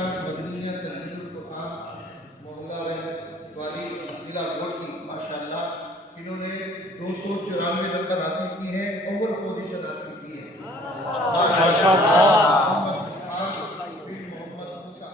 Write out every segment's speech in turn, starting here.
मदनिया तनवीरुल कुरान मोहल्ला वाली जिला बोर्ड की माशाअल्लाह इन्होंने 294 नंबर हासिल किए हैं, ओवर पोजीशन हासिल की है माशाअल्लाह। मोहम्मद इसहाक बिन मोहम्मद मूसा।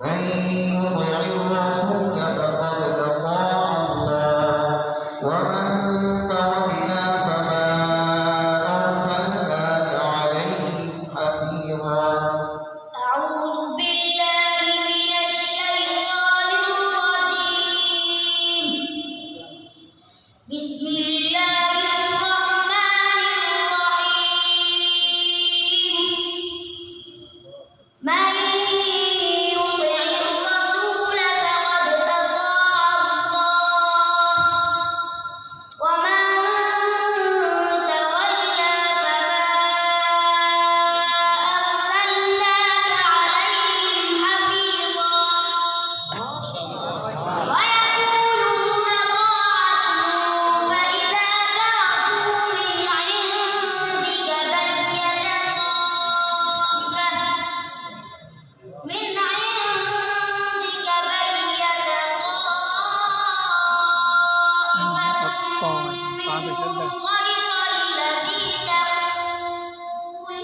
من يطع الرسول فقد أطاع الله ومن تولى فما أرسلناك عليهم حفيظا. أعوذ بالله من الشيطان الرجيم. بسم الله الرحمن الرحيم. من يطع الرسول فقد أطاع الله ومن تولى فما أرسلناك عليهم حفيظا. ويقولون طاعة فإذا برزوا من عندك بيت طائفة منهم غير الذي تقول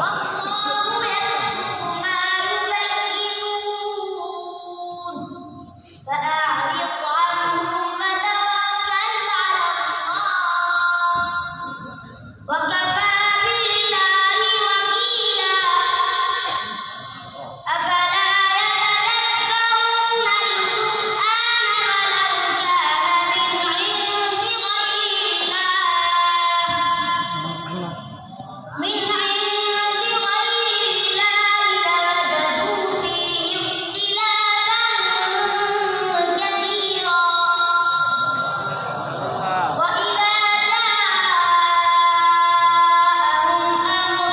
والله يكتب ما يبيتون فأعرض عنهم وتوكل على الله وكفى بالله وكيلا. أفلا يتدبرون القرآن ولو كان من عند غير الله لوجدوا فيه اختلافا كثيرا. وإذا جاءهم أمر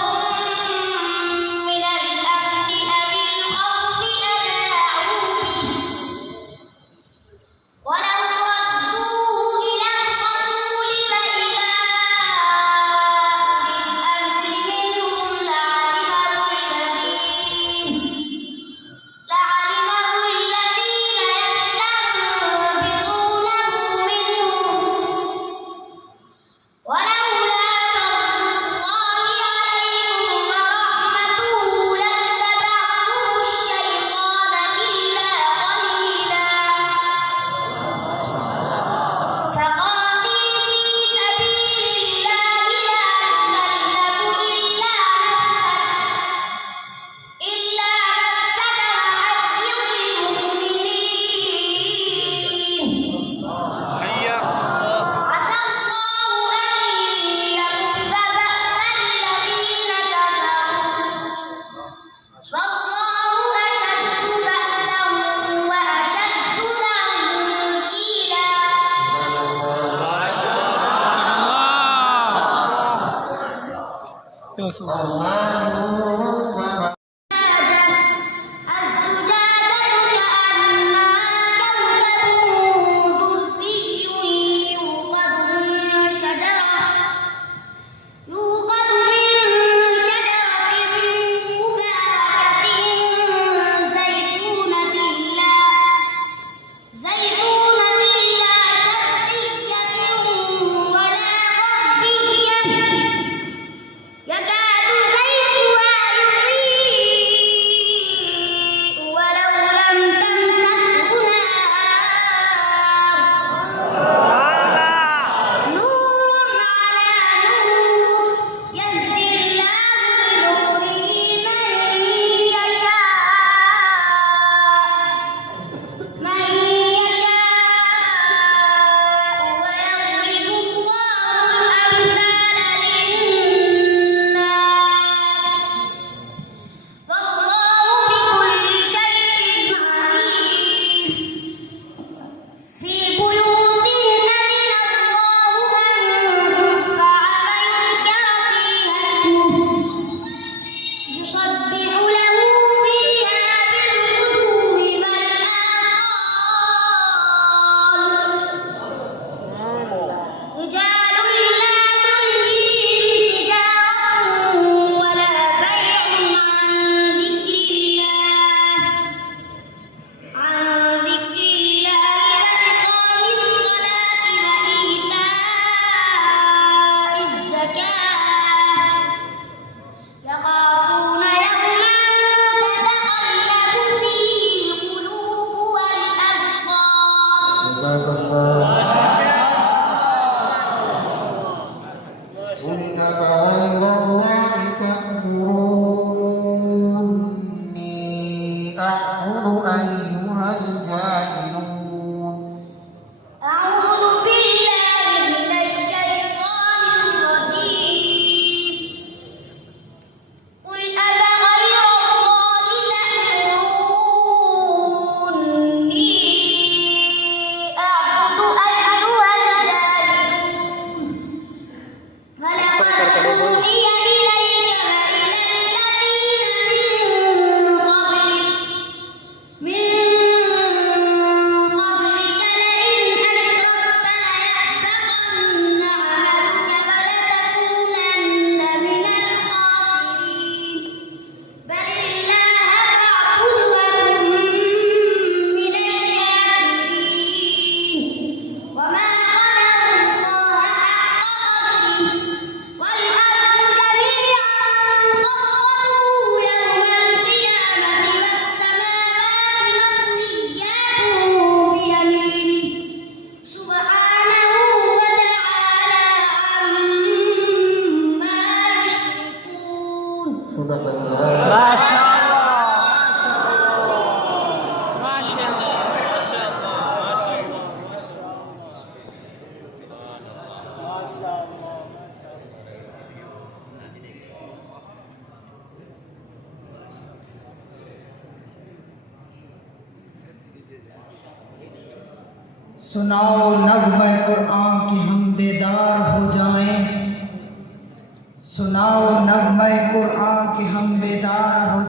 من الأمن أو الخوف أذاعوا به ولو ردوه إلى الرسول وإلى أولي الأمر منهم لعلمه الذين يستنبطونه منهم ولولا فضل الله عليكم ورحمته لاتبعتم الشيطان إلا قليلا. فقاتل في سبيل الله لا تكلف إلا نفسك وحرض المؤمنين. عسى الله أن يكف بأس الذين كفروا والله أشد بأسا وأشد تنكيلا. الله نور السماوات الزجاجة كأنها كوكب دري يوقد من شجرة مباركة زيتونة لا شرقية ولا غربية يكاد زيتها सुबहानल्लाह। सुनाओ नग़्मे कुरान कि हम बेदार हो जाएं, सुनाओ नग़्मे कुरान कि हम बेदार हो